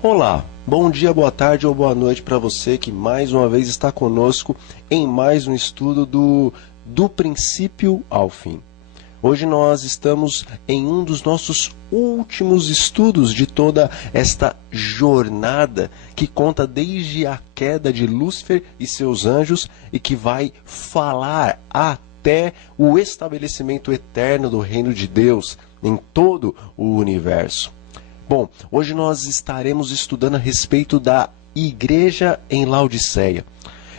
Olá, bom dia, boa tarde ou boa noite para você que mais uma vez está conosco em mais um estudo do princípio ao fim. Hoje nós estamos em um dos nossos últimos estudos de toda esta jornada que conta desde a queda de Lúcifer e seus anjos e que vai falar até o estabelecimento eterno do reino de Deus em todo o universo. Bom, hoje nós estaremos estudando a respeito da igreja em Laodiceia.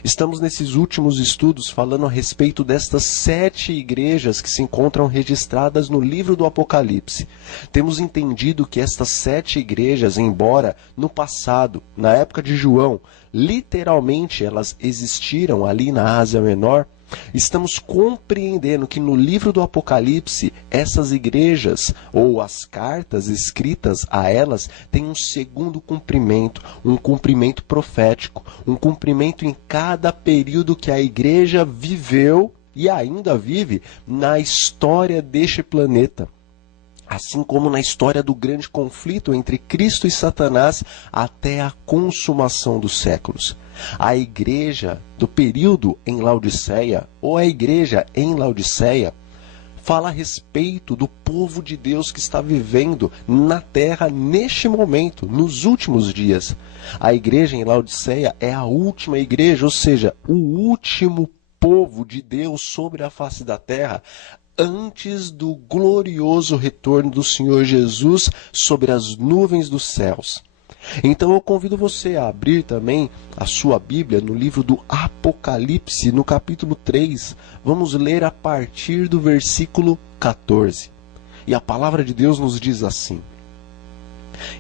Estamos nesses últimos estudos falando a respeito destas 7 igrejas que se encontram registradas no livro do Apocalipse. Temos entendido que estas 7 igrejas, embora no passado, na época de João, literalmente elas existiram ali na Ásia Menor, estamos compreendendo que no livro do Apocalipse, essas igrejas, ou as cartas escritas a elas, têm um segundo cumprimento, um cumprimento profético, um cumprimento em cada período que a igreja viveu e ainda vive na história deste planeta. Assim como na história do grande conflito entre Cristo e Satanás até a consumação dos séculos. A igreja do período em Laodiceia, ou a igreja em Laodiceia, fala a respeito do povo de Deus que está vivendo na terra neste momento, nos últimos dias. A igreja em Laodiceia é a última igreja, ou seja, o último povo de Deus sobre a face da terra, antes do glorioso retorno do Senhor Jesus sobre as nuvens dos céus. Então eu convido você a abrir também a sua Bíblia no livro do Apocalipse, no capítulo 3. Vamos ler a partir do versículo 14. E a palavra de Deus nos diz assim: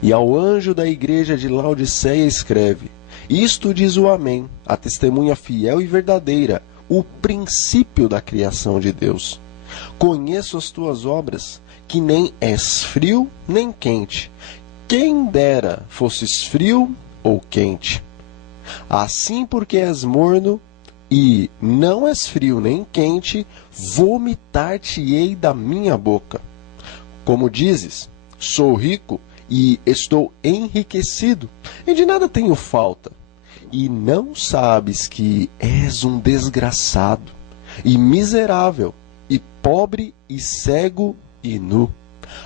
E ao anjo da igreja de Laodiceia escreve: Isto diz o Amém, a testemunha fiel e verdadeira, o princípio da criação de Deus. Conheço as tuas obras, que nem és frio nem quente. Quem dera fosses frio ou quente. Assim, porque és morno e não és frio nem quente, vomitar-te-ei da minha boca. Como dizes, sou rico e estou enriquecido, e de nada tenho falta. E não sabes que és um desgraçado e miserável, e pobre e cego e nu.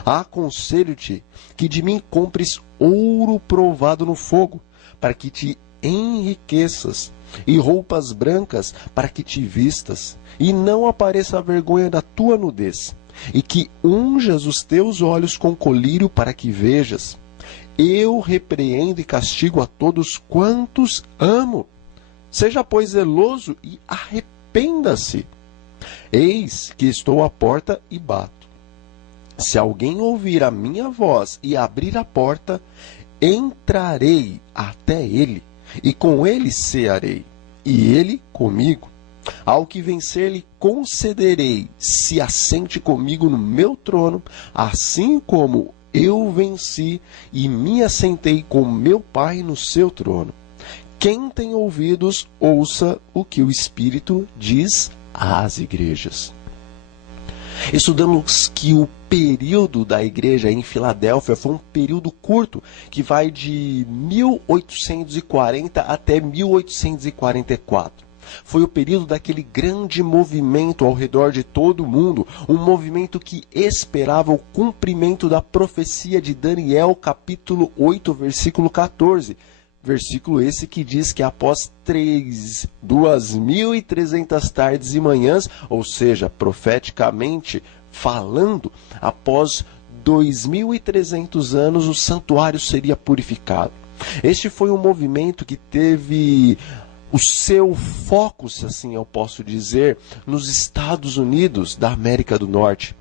Aconselho-te que de mim compres ouro provado no fogo, para que te enriqueças, e roupas brancas para que te vistas, e não apareça a vergonha da tua nudez, e que unjas os teus olhos com colírio para que vejas. Eu repreendo e castigo a todos quantos amo. Seja, pois, zeloso e arrependa-se. Eis que estou à porta e bato. Se alguém ouvir a minha voz e abrir a porta, entrarei até ele, e com ele cearei, e ele comigo. Ao que vencer lhe concederei, se assente comigo no meu trono, assim como eu venci e me assentei com meu Pai no seu trono. Quem tem ouvidos, ouça o que o Espírito diz às igrejas. Estudamos que o período da igreja em Filadélfia foi um período curto, que vai de 1840 até 1844. Foi o período daquele grande movimento ao redor de todo o mundo, um movimento que esperava o cumprimento da profecia de Daniel, capítulo 8, versículo 14. Versículo esse que diz que após 2.300 tardes e manhãs, ou seja, profeticamente falando, após 2.300 anos o santuário seria purificado. Este foi um movimento que teve o seu foco, se assim eu posso dizer, nos Estados Unidos da América do Norte.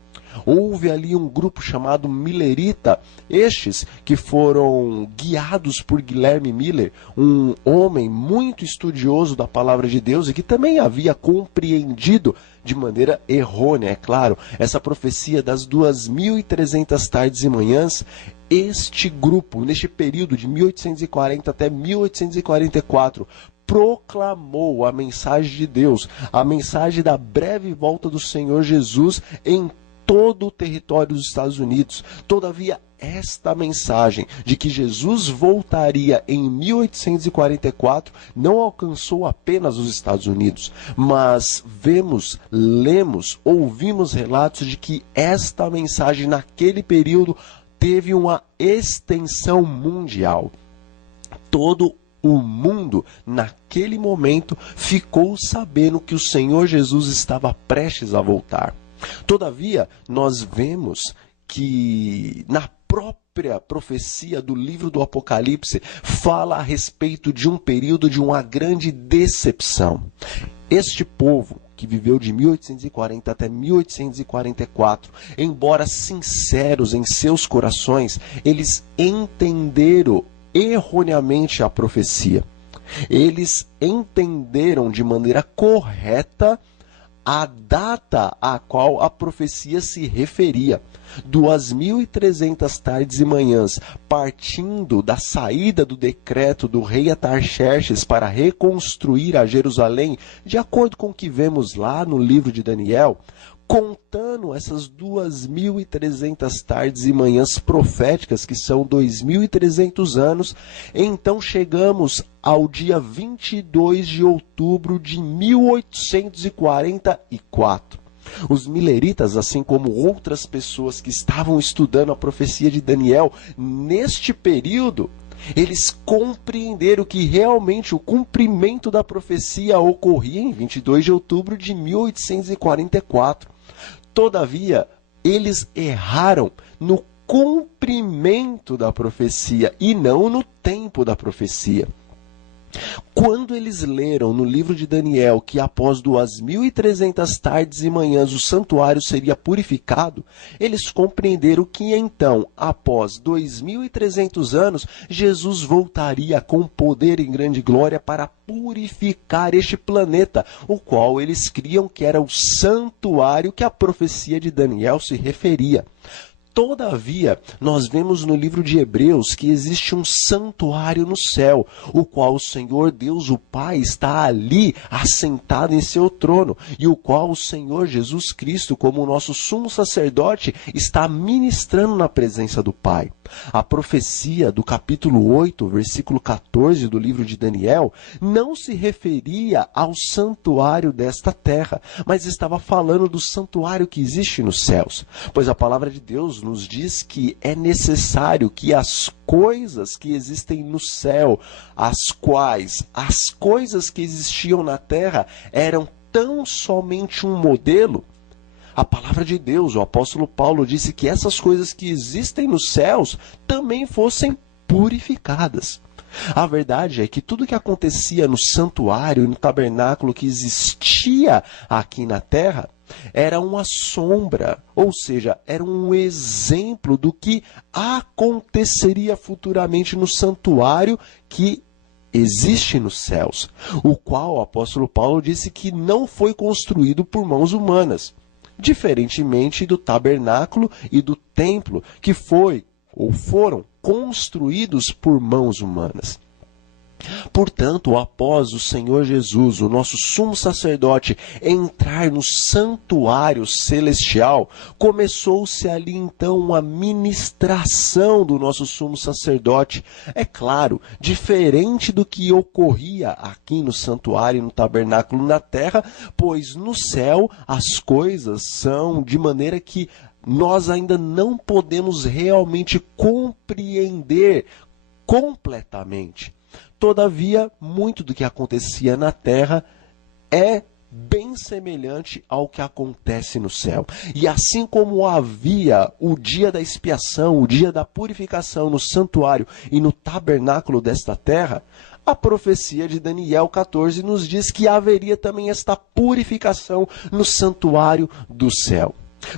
Houve ali um grupo chamado Millerita, estes que foram guiados por Guilherme Miller, um homem muito estudioso da palavra de Deus e que também havia compreendido de maneira errônea, é claro, essa profecia das 2.300 tardes e manhãs. Este grupo, neste período de 1840 até 1844, proclamou a mensagem de Deus, a mensagem da breve volta do Senhor Jesus em todo o território dos Estados Unidos. Todavia, esta mensagem de que Jesus voltaria em 1844 não alcançou apenas os Estados Unidos, mas lemos, ouvimos relatos de que esta mensagem naquele período teve uma extensão mundial. Todo o mundo, naquele momento, ficou sabendo que o Senhor Jesus estava prestes a voltar. Todavia, nós vemos que na própria profecia do livro do Apocalipse fala a respeito de um período de uma grande decepção. Este povo, que viveu de 1840 até 1844, embora sinceros em seus corações, eles entenderam erroneamente a profecia. Eles entenderam de maneira correta a data a qual a profecia se referia. 2.300 tardes e manhãs, partindo da saída do decreto do rei Artaxerxes para reconstruir a Jerusalém, de acordo com o que vemos lá no livro de Daniel, contando essas 2.300 tardes e manhãs proféticas, que são 2.300 anos, então chegamos ao dia 22 de outubro de 1844. Os mileritas, assim como outras pessoas que estavam estudando a profecia de Daniel, neste período, eles compreenderam que realmente o cumprimento da profecia ocorria em 22 de outubro de 1844. Todavia, eles erraram no cumprimento da profecia e não no tempo da profecia. Quando eles leram no livro de Daniel que após 2.300 tardes e manhãs o santuário seria purificado, eles compreenderam que então, após 2.300 anos, Jesus voltaria com poder e grande glória para purificar este planeta, o qual eles criam que era o santuário que a profecia de Daniel se referia. Todavia, nós vemos no livro de Hebreus que existe um santuário no céu, o qual o Senhor Deus, o Pai, está ali assentado em seu trono, e o qual o Senhor Jesus Cristo, como o nosso sumo sacerdote, está ministrando na presença do Pai. A profecia do capítulo 8, versículo 14 do livro de Daniel, não se referia ao santuário desta terra, mas estava falando do santuário que existe nos céus, pois a palavra de Deus nos diz que é necessário que as coisas que existem no céu, as coisas que existiam na terra eram tão somente um modelo. A palavra de Deus, o apóstolo Paulo disse que essas coisas que existem nos céus também fossem purificadas. A verdade é que tudo que acontecia no santuário e no tabernáculo que existia aqui na terra era uma sombra, ou seja, era um exemplo do que aconteceria futuramente no santuário que existe nos céus, o qual o apóstolo Paulo disse que não foi construído por mãos humanas, diferentemente do tabernáculo e do templo, que foram construídos por mãos humanas. Portanto, após o Senhor Jesus, o nosso sumo sacerdote, entrar no santuário celestial, começou-se ali então uma ministração do nosso sumo sacerdote. É claro, diferente do que ocorria aqui no santuário e no tabernáculo na terra, pois no céu as coisas são de maneira que nós ainda não podemos realmente compreender completamente. Todavia, muito do que acontecia na terra é bem semelhante ao que acontece no céu. E assim como havia o dia da expiação, o dia da purificação no santuário e no tabernáculo desta terra, a profecia de Daniel 14 nos diz que haveria também esta purificação no santuário do céu.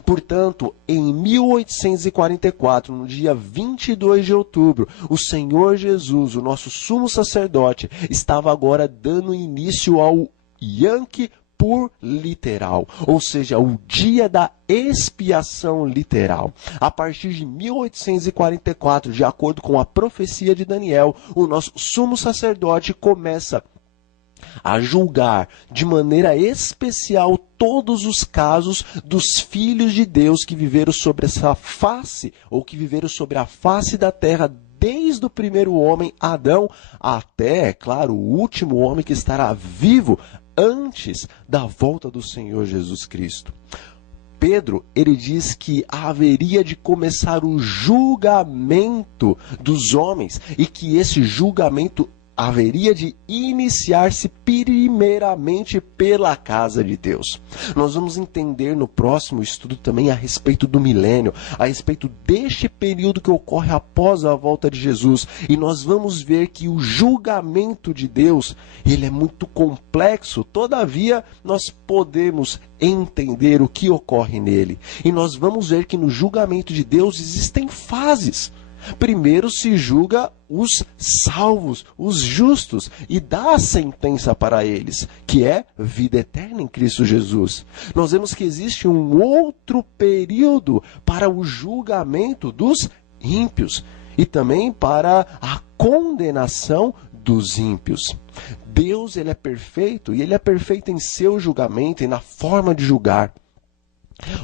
Portanto, em 1844, no dia 22 de outubro, o Senhor Jesus, o nosso sumo sacerdote, estava agora dando início ao Yom Kippur literal, ou seja, o dia da expiação literal. A partir de 1844, de acordo com a profecia de Daniel, o nosso sumo sacerdote começa a julgar de maneira especial todos os casos dos filhos de Deus que viveram sobre essa face, ou que viveram sobre a face da terra, desde o primeiro homem, Adão, até, é claro, o último homem que estará vivo antes da volta do Senhor Jesus Cristo. Pedro, ele diz que haveria de começar o julgamento dos homens e que esse julgamento haveria de iniciar-se primeiramente pela casa de Deus. Nós vamos entender no próximo estudo também a respeito do milênio, a respeito deste período que ocorre após a volta de Jesus. E nós vamos ver que o julgamento de Deus, ele é muito complexo, todavia nós podemos entender o que ocorre nele. E nós vamos ver que no julgamento de Deus existem fases. Primeiro se julga os salvos, os justos, e dá a sentença para eles, que é vida eterna em Cristo Jesus. Nós vemos que existe um outro período para o julgamento dos ímpios e também para a condenação dos ímpios. Deus, ele é perfeito, e ele é perfeito em seu julgamento e na forma de julgar.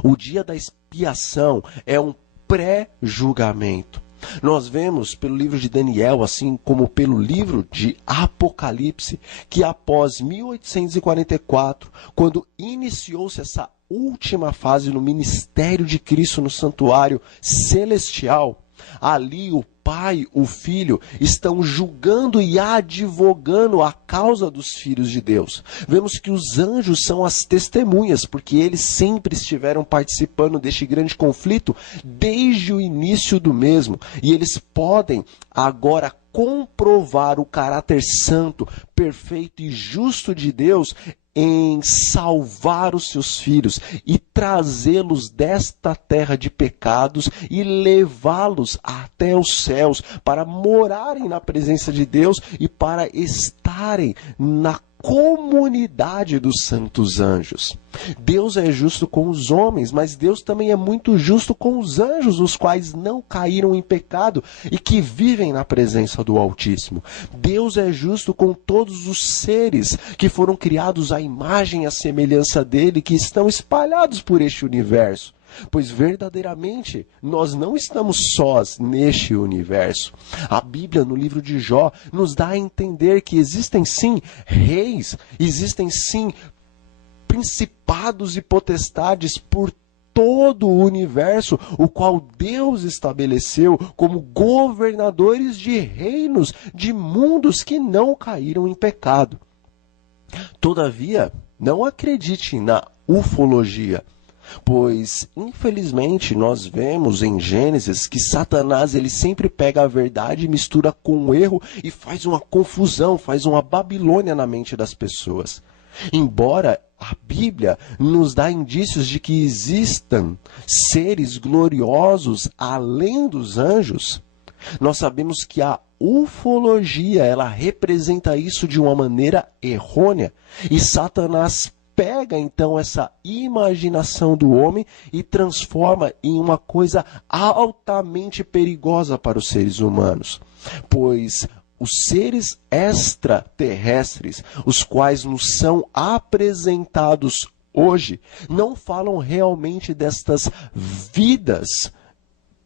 O dia da expiação é um pré-julgamento. Nós vemos pelo livro de Daniel, assim como pelo livro de Apocalipse, que após 1844, quando iniciou-se essa última fase no ministério de Cristo no santuário celestial, ali o Pai, o Filho, estão julgando e advogando a causa dos filhos de Deus. Vemos que os anjos são as testemunhas, porque eles sempre estiveram participando deste grande conflito desde o início do mesmo. E eles podem agora comprovar o caráter santo, perfeito e justo de Deus em salvar os seus filhos e trazê-los desta terra de pecados e levá-los até os céus para morarem na presença de Deus e para estarem na comunidade dos santos anjos. Deus é justo com os homens, mas Deus também é muito justo com os anjos, os quais não caíram em pecado e que vivem na presença do Altíssimo. Deus é justo com todos os seres que foram criados à imagem e à semelhança dele, que estão espalhados por este universo. Pois verdadeiramente nós não estamos sós neste universo. A Bíblia, no livro de Jó, nos dá a entender que existem sim reis, existem sim principados e potestades por todo o universo, o qual Deus estabeleceu como governadores de reinos, de mundos que não caíram em pecado. Todavia, não acredite na ufologia, pois, infelizmente, nós vemos em Gênesis que Satanás ele sempre pega a verdade e mistura com o erro e faz uma confusão, faz uma Babilônia na mente das pessoas. Embora a Bíblia nos dá indícios de que existam seres gloriosos além dos anjos, nós sabemos que a ufologia ela representa isso de uma maneira errônea e Satanás pega então essa imaginação do homem e transforma em uma coisa altamente perigosa para os seres humanos, pois os seres extraterrestres, os quais nos são apresentados hoje, não falam realmente destas vidas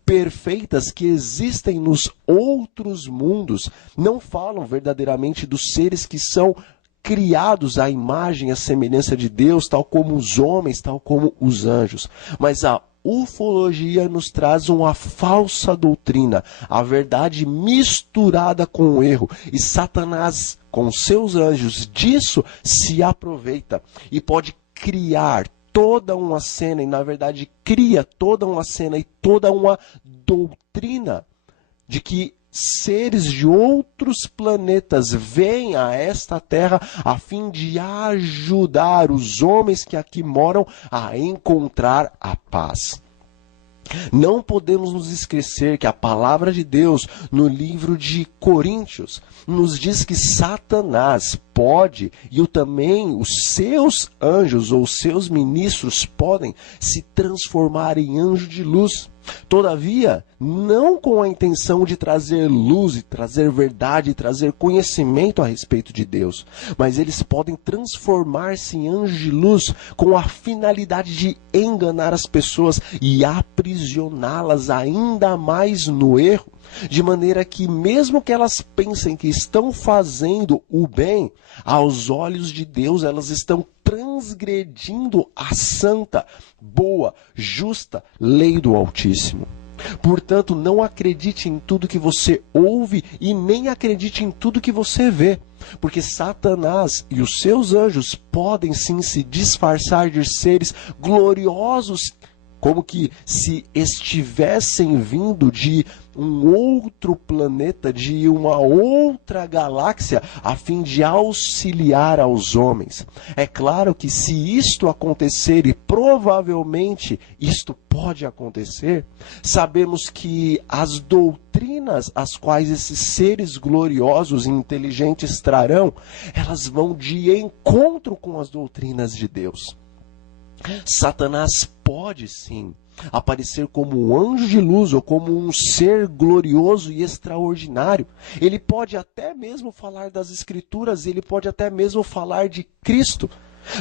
perfeitas que existem nos outros mundos, não falam verdadeiramente dos seres que são criados à imagem e à semelhança de Deus, tal como os homens, tal como os anjos. Mas a ufologia nos traz uma falsa doutrina, a verdade misturada com o erro. E Satanás, com seus anjos, disso se aproveita e pode criar toda uma cena, e na verdade cria toda uma cena e toda uma doutrina de que seres de outros planetas vêm a esta terra a fim de ajudar os homens que aqui moram a encontrar a paz. Não podemos nos esquecer que a palavra de Deus no livro de Coríntios nos diz que Satanás pode, e também os seus anjos ou seus ministros podem se transformar em anjo de luz. Todavia, não com a intenção de trazer luz, e trazer verdade, e trazer conhecimento a respeito de Deus, mas eles podem transformar-se em anjos de luz com a finalidade de enganar as pessoas e aprisioná-las ainda mais no erro, de maneira que mesmo que elas pensem que estão fazendo o bem, aos olhos de Deus elas estão transgredindo a santa, boa, justa lei do Altíssimo. Portanto, não acredite em tudo que você ouve e nem acredite em tudo que você vê, porque Satanás e os seus anjos podem sim se disfarçar de seres gloriosos, como que se estivessem vindo de um outro planeta, de uma outra galáxia, a fim de auxiliar aos homens. É claro que se isto acontecer, e provavelmente isto pode acontecer, sabemos que as doutrinas às quais esses seres gloriosos e inteligentes trarão, elas vão de encontro com as doutrinas de Deus. Satanás pode sim aparecer como um anjo de luz ou como um ser glorioso e extraordinário. Ele pode até mesmo falar das Escrituras, ele pode até mesmo falar de Cristo,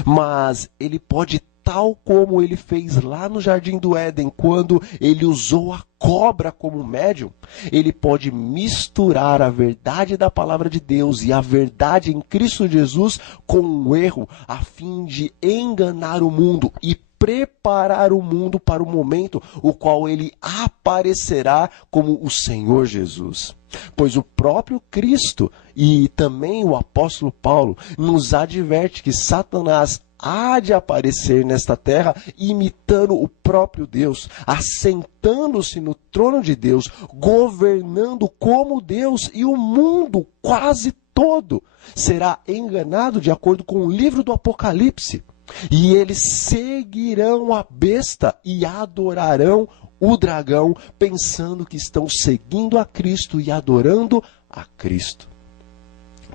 mas ele pode, tal como ele fez lá no Jardim do Éden, quando ele usou a cobra como médium, ele pode misturar a verdade da palavra de Deus e a verdade em Cristo Jesus com o erro, a fim de enganar o mundo e preparar o mundo para o momento o qual ele aparecerá como o Senhor Jesus. Pois o próprio Cristo e também o apóstolo Paulo nos adverte que Satanás há de aparecer nesta terra imitando o próprio Deus, assentando-se no trono de Deus, governando como Deus, e o mundo quase todo será enganado de acordo com o livro do Apocalipse. E eles seguirão a besta e adorarão o dragão, pensando que estão seguindo a Cristo e adorando a Cristo.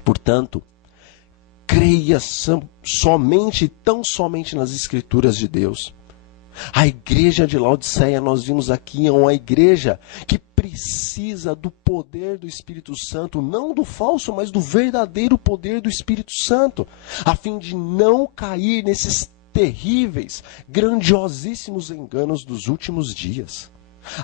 Portanto, creia somente e tão somente nas Escrituras de Deus. A igreja de Laodiceia, nós vimos aqui, é uma igreja que precisa do poder do Espírito Santo, não do falso, mas do verdadeiro poder do Espírito Santo, a fim de não cair nesses terríveis, grandiosíssimos enganos dos últimos dias.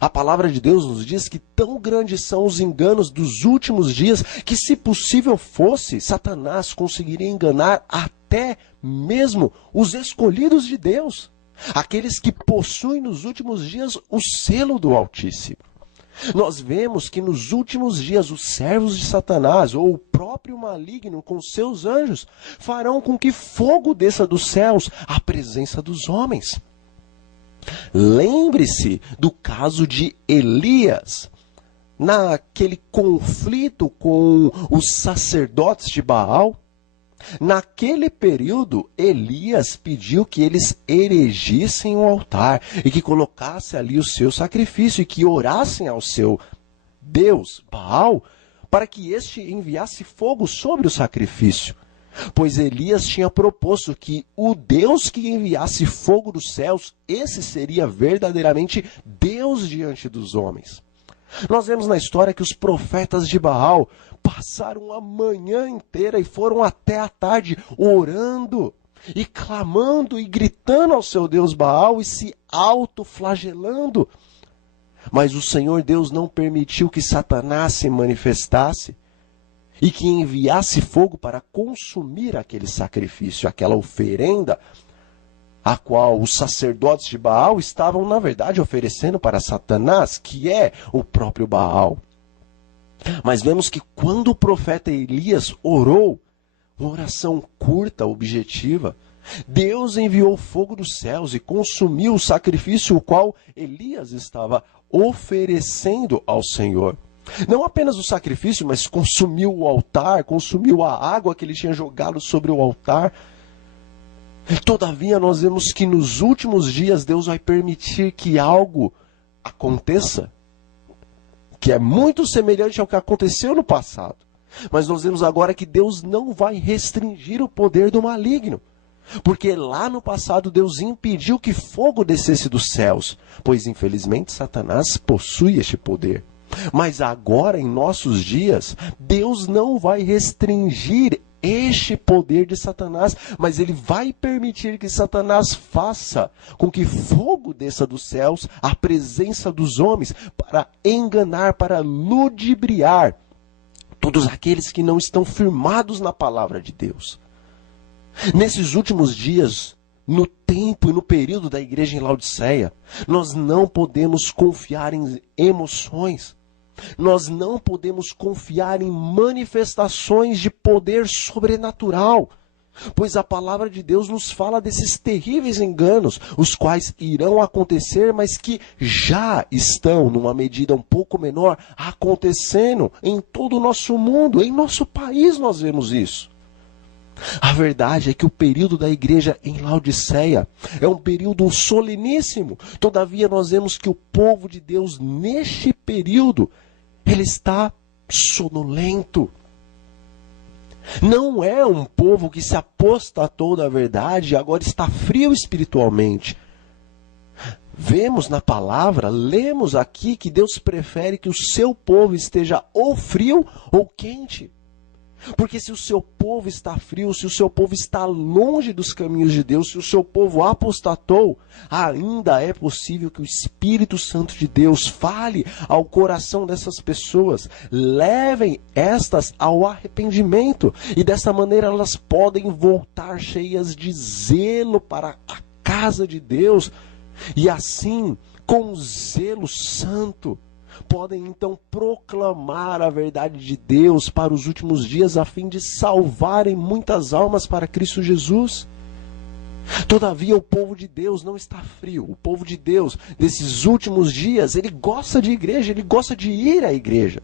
A palavra de Deus nos diz que tão grandes são os enganos dos últimos dias que, se possível fosse, Satanás conseguiria enganar até mesmo os escolhidos de Deus, aqueles que possuem nos últimos dias o selo do Altíssimo. Nós vemos que nos últimos dias os servos de Satanás, ou o próprio maligno com seus anjos, farão com que fogo desça dos céus à presença dos homens. Lembre-se do caso de Elias, naquele conflito com os sacerdotes de Baal. Naquele período, Elias pediu que eles erigissem um altar e que colocassem ali o seu sacrifício e que orassem ao seu Deus, Baal, para que este enviasse fogo sobre o sacrifício. Pois Elias tinha proposto que o Deus que enviasse fogo dos céus, esse seria verdadeiramente Deus diante dos homens. Nós vemos na história que os profetas de Baal passaram a manhã inteira e foram até a tarde orando e clamando e gritando ao seu Deus Baal e se autoflagelando. Mas o Senhor Deus não permitiu que Satanás se manifestasse e que enviasse fogo para consumir aquele sacrifício, aquela oferenda, a qual os sacerdotes de Baal estavam, na verdade, oferecendo para Satanás, que é o próprio Baal. Mas vemos que quando o profeta Elias orou, uma oração curta, objetiva, Deus enviou fogo dos céus e consumiu o sacrifício o qual Elias estava oferecendo ao Senhor. Não apenas o sacrifício, mas consumiu o altar, consumiu a água que ele tinha jogado sobre o altar. Todavia, nós vemos que nos últimos dias Deus vai permitir que algo aconteça, que é muito semelhante ao que aconteceu no passado. Mas nós vemos agora que Deus não vai restringir o poder do maligno. Porque lá no passado Deus impediu que fogo descesse dos céus, pois infelizmente Satanás possui este poder. Mas agora, em nossos dias, Deus não vai restringir este poder de Satanás, mas ele vai permitir que Satanás faça com que fogo desça dos céus à presença dos homens para enganar, para ludibriar todos aqueles que não estão firmados na palavra de Deus. Nesses últimos dias, no tempo e no período da igreja em Laodiceia, nós não podemos confiar em emoções. Nós não podemos confiar em manifestações de poder sobrenatural, pois a palavra de Deus nos fala desses terríveis enganos, os quais irão acontecer, mas que já estão, numa medida um pouco menor, acontecendo em todo o nosso mundo, em nosso país nós vemos isso. A verdade é que o período da igreja em Laodiceia é um período soleníssimo. Todavia nós vemos que o povo de Deus neste período, ele está sonolento. Não é um povo que se apostatou da verdade e agora está frio espiritualmente. Vemos na palavra, lemos aqui que Deus prefere que o seu povo esteja ou frio ou quente. Porque se o seu povo está frio, se o seu povo está longe dos caminhos de Deus, se o seu povo apostatou, ainda é possível que o Espírito Santo de Deus fale ao coração dessas pessoas, levem estas ao arrependimento, e dessa maneira elas podem voltar cheias de zelo para a casa de Deus, e assim, com zelo santo, podem então proclamar a verdade de Deus para os últimos dias, a fim de salvarem muitas almas para Cristo Jesus. Todavia o povo de Deus não está frio. O povo de Deus, desses últimos dias, ele gosta de igreja, ele gosta de ir à igreja.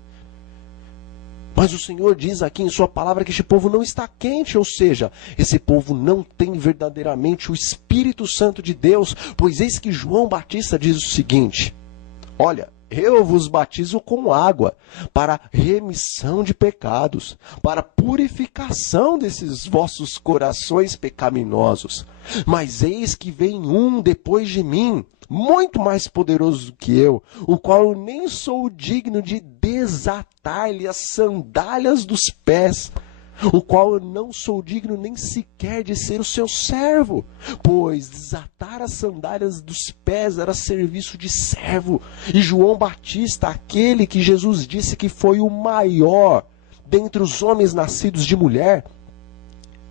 Mas o Senhor diz aqui em sua palavra que este povo não está quente, ou seja, esse povo não tem verdadeiramente o Espírito Santo de Deus, pois eis que João Batista diz o seguinte: olha, eu vos batizo com água para remissão de pecados, para purificação desses vossos corações pecaminosos. Mas eis que vem um depois de mim, muito mais poderoso do que eu, o qual eu nem sou digno de desatar-lhe as sandálias dos pés, o qual eu não sou digno nem sequer de ser o seu servo, pois desatar as sandálias dos pés era serviço de servo. E João Batista, aquele que Jesus disse que foi o maior dentre os homens nascidos de mulher,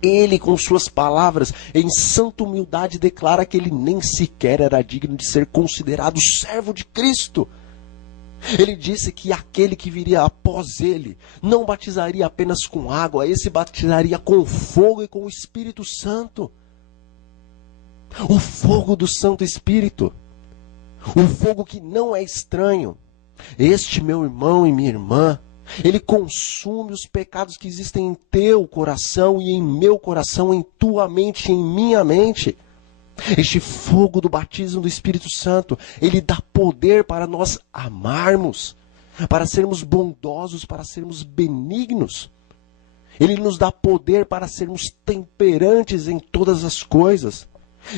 ele, com suas palavras, em santa humildade, declara que ele nem sequer era digno de ser considerado servo de Cristo. Ele disse que aquele que viria após ele não batizaria apenas com água, esse batizaria com fogo e com o Espírito Santo. O fogo do Santo Espírito. Um fogo que não é estranho. Este, meu irmão e minha irmã, ele consome os pecados que existem em teu coração e em meu coração, em tua mente e em minha mente. Este fogo do batismo do Espírito Santo, ele dá poder para nós amarmos, para sermos bondosos, para sermos benignos. Ele nos dá poder para sermos temperantes em todas as coisas.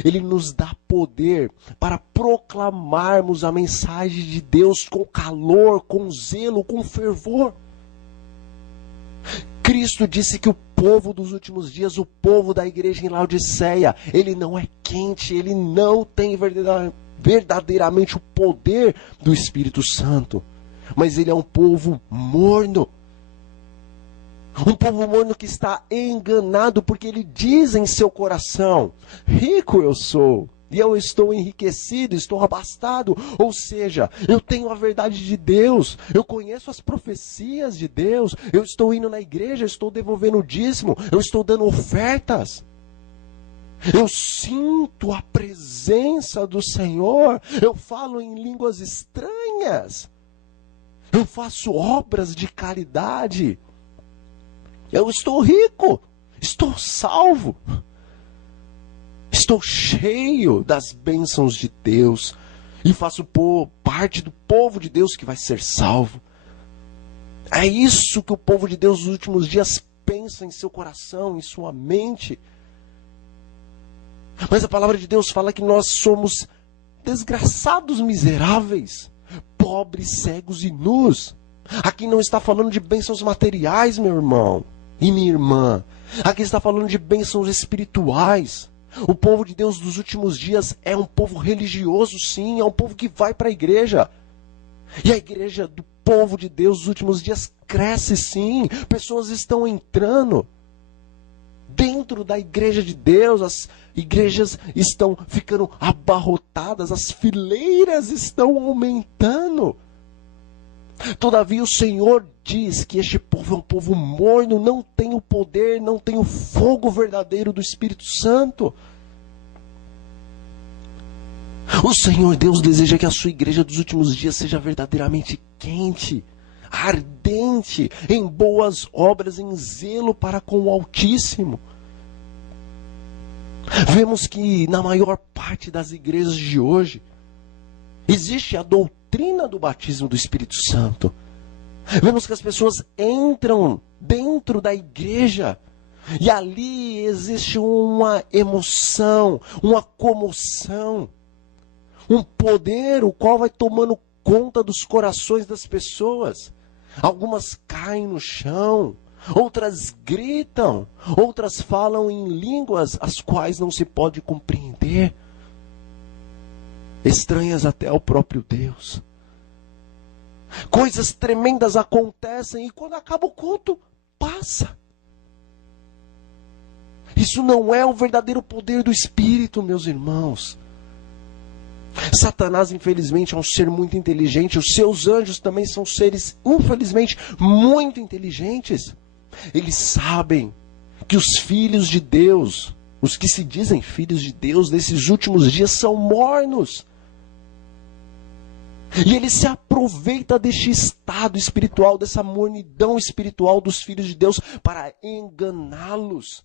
Ele nos dá poder para proclamarmos a mensagem de Deus com calor, com zelo, com fervor. Cristo disse que o povo dos últimos dias, o povo da igreja em Laodiceia, ele não é quente, ele não tem verdadeiramente o poder do Espírito Santo, mas ele é um povo morno. Um povo morno que está enganado porque ele diz em seu coração: rico eu sou, e eu estou enriquecido, estou abastado. Ou seja, eu tenho a verdade de Deus, eu conheço as profecias de Deus, eu estou indo na igreja, eu estou devolvendo o dízimo, eu estou dando ofertas. Eu sinto a presença do Senhor, eu falo em línguas estranhas, eu faço obras de caridade. Eu estou rico, estou salvo, estou cheio das bênçãos de Deus e faço parte do povo de Deus que vai ser salvo. É isso que o povo de Deus nos últimos dias pensa em seu coração, em sua mente. Mas a palavra de Deus fala que nós somos desgraçados, miseráveis, pobres, cegos e nus. Aqui não está falando de bênçãos materiais, meu irmão e minha irmã. Aqui está falando de bênçãos espirituais. O povo de Deus dos últimos dias é um povo religioso, sim, é um povo que vai para a igreja. E a igreja do povo de Deus dos últimos dias cresce, sim. Pessoas estão entrando dentro da igreja de Deus, as igrejas estão ficando abarrotadas, as fileiras estão aumentando. Todavia o Senhor diz que este povo é um povo morno, não tem o poder, não tem o fogo verdadeiro do Espírito Santo. O Senhor Deus deseja que a sua igreja dos últimos dias seja verdadeiramente quente, ardente, em boas obras, em zelo para com o Altíssimo. Vemos que na maior parte das igrejas de hoje existe a doutrina do batismo do Espírito Santo. Vemos que as pessoas entram dentro da igreja e ali existe uma emoção, uma comoção, um poder o qual vai tomando conta dos corações das pessoas. Algumas caem no chão, outras gritam, outras falam em línguas as quais não se pode compreender, estranhas até ao próprio Deus. Coisas tremendas acontecem e quando acaba o culto, passa. Isso não é o verdadeiro poder do Espírito, meus irmãos. Satanás, infelizmente, é um ser muito inteligente. Os seus anjos também são seres, infelizmente, muito inteligentes. Eles sabem que os filhos de Deus, os que se dizem filhos de Deus, nesses últimos dias são mornos. E ele se aproveita deste estado espiritual, dessa mornidão espiritual dos filhos de Deus para enganá-los.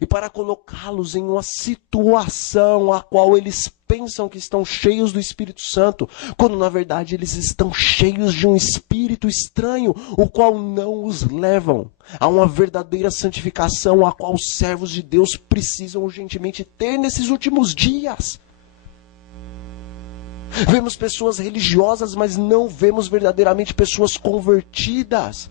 E para colocá-los em uma situação a qual eles pensam que estão cheios do Espírito Santo, quando na verdade eles estão cheios de um espírito estranho, o qual não os levam a uma verdadeira santificação, a qual os servos de Deus precisam urgentemente ter nesses últimos dias. Vemos pessoas religiosas, mas não vemos verdadeiramente pessoas convertidas.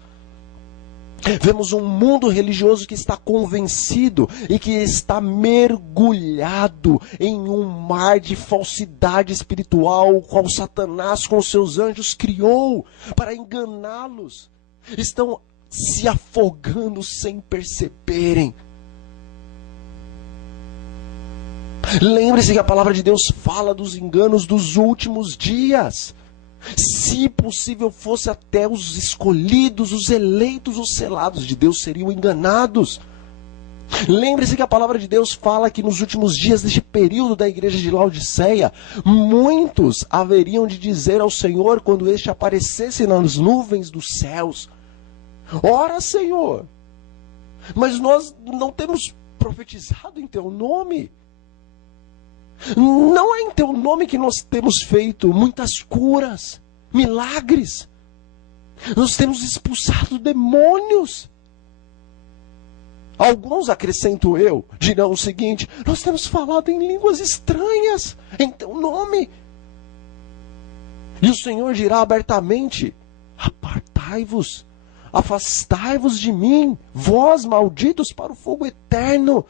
Vemos um mundo religioso que está convencido e que está mergulhado em um mar de falsidade espiritual, o qual Satanás com seus anjos criou para enganá-los. Estão se afogando sem perceberem. Lembre-se que a palavra de Deus fala dos enganos dos últimos dias. Se possível fosse, até os escolhidos, os eleitos, os selados de Deus seriam enganados. Lembre-se que a palavra de Deus fala que nos últimos dias deste período da igreja de Laodiceia, muitos haveriam de dizer ao Senhor quando este aparecesse nas nuvens dos céus: ora, Senhor, mas nós não temos profetizado em teu nome. Não é em teu nome que nós temos feito muitas curas, milagres. Nós temos expulsado demônios. Alguns, acrescento eu, dirão o seguinte: nós temos falado em línguas estranhas em teu nome. E o Senhor dirá abertamente: apartai-vos, afastai-vos de mim, vós malditos para o fogo eterno.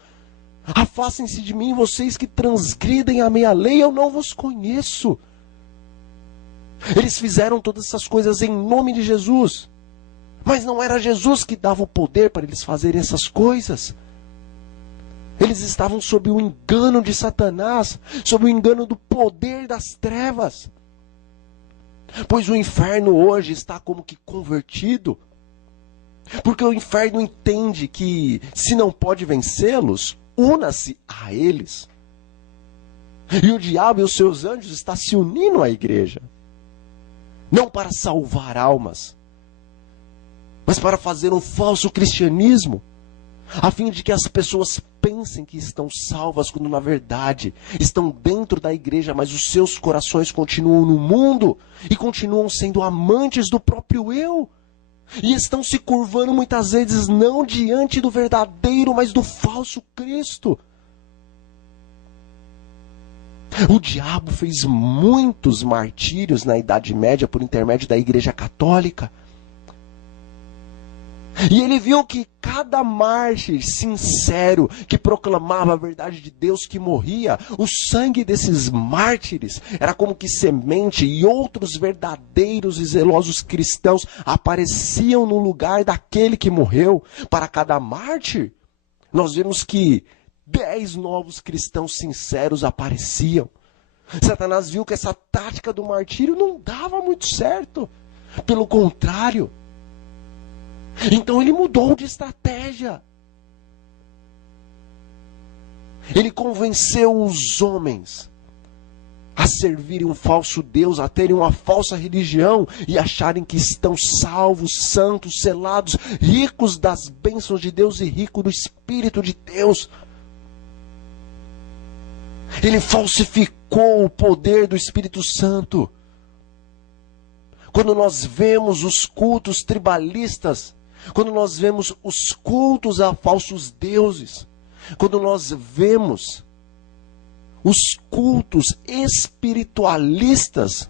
Afastem-se de mim, vocês que transgridem a minha lei, eu não vos conheço. Eles fizeram todas essas coisas em nome de Jesus, mas não era Jesus que dava o poder para eles fazerem essas coisas. Eles estavam sob o engano de Satanás, sob o engano do poder das trevas. Pois o inferno hoje está como que convertido, porque o inferno entende que se não pode vencê-los, una-se a eles. E o diabo e os seus anjos estão se unindo à igreja. Não para salvar almas, mas para fazer um falso cristianismo, a fim de que as pessoas pensem que estão salvas, quando na verdade estão dentro da igreja, mas os seus corações continuam no mundo e continuam sendo amantes do próprio eu. E estão se curvando muitas vezes não diante do verdadeiro, mas do falso Cristo. O diabo fez muitos martírios na Idade Média por intermédio da Igreja Católica. E ele viu que cada mártir sincero que proclamava a verdade de Deus, que morria, o sangue desses mártires era como que semente, e outros verdadeiros e zelosos cristãos apareciam no lugar daquele que morreu. Para cada mártir, nós vemos que 10 novos cristãos sinceros apareciam. Satanás viu que essa tática do martírio não dava muito certo. Pelo contrário, então ele mudou de estratégia. Ele convenceu os homens a servirem um falso Deus, a terem uma falsa religião e acharem que estão salvos, santos, selados, ricos das bênçãos de Deus e ricos do Espírito de Deus. Ele falsificou o poder do Espírito Santo. Quando nós vemos os cultos tribalistas, quando nós vemos os cultos a falsos deuses, quando nós vemos os cultos espiritualistas,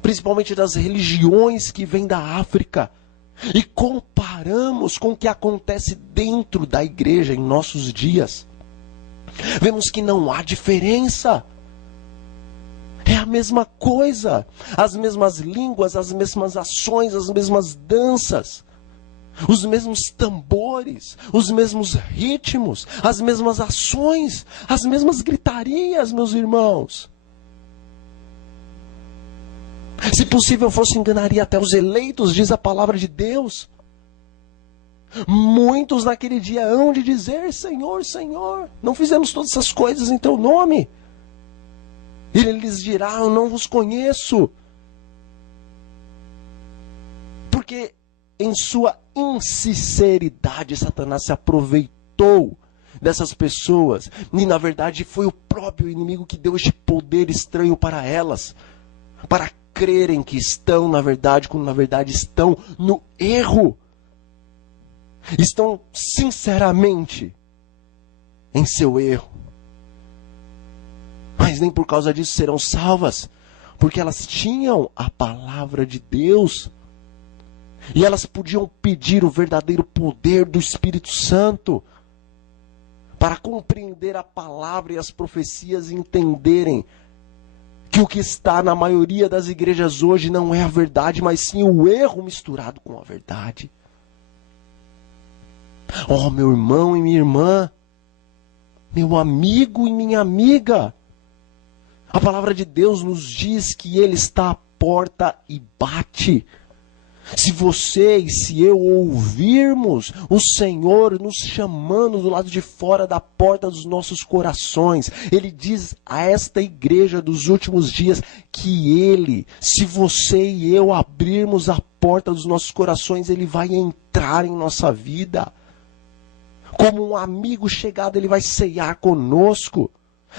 principalmente das religiões que vêm da África, e comparamos com o que acontece dentro da igreja em nossos dias, vemos que não há diferença. É a mesma coisa, as mesmas línguas, as mesmas ações, as mesmas danças, os mesmos tambores, os mesmos ritmos, as mesmas ações, as mesmas gritarias, meus irmãos. Se possível fosse, enganaria até os eleitos, diz a palavra de Deus. Muitos naquele dia hão de dizer: Senhor, Senhor, não fizemos todas essas coisas em teu nome? E ele lhes dirá: eu não vos conheço. Porque em sua insinceridade, Satanás se aproveitou dessas pessoas. E na verdade foi o próprio inimigo que deu este poder estranho para elas, para crerem que estão na verdade, quando na verdade estão no erro. Estão sinceramente em seu erro. Mas nem por causa disso serão salvas, porque elas tinham a palavra de Deus. E elas podiam pedir o verdadeiro poder do Espírito Santo para compreender a palavra e as profecias e entenderem que o que está na maioria das igrejas hoje não é a verdade, mas sim o erro misturado com a verdade. Oh, meu irmão e minha irmã, meu amigo e minha amiga, a palavra de Deus nos diz que Ele está à porta e bate. Se você e se eu ouvirmos o Senhor nos chamando do lado de fora da porta dos nossos corações, Ele diz a esta igreja dos últimos dias que Ele, se você e eu abrirmos a porta dos nossos corações, Ele vai entrar em nossa vida. Como um amigo chegado, Ele vai ceiar conosco.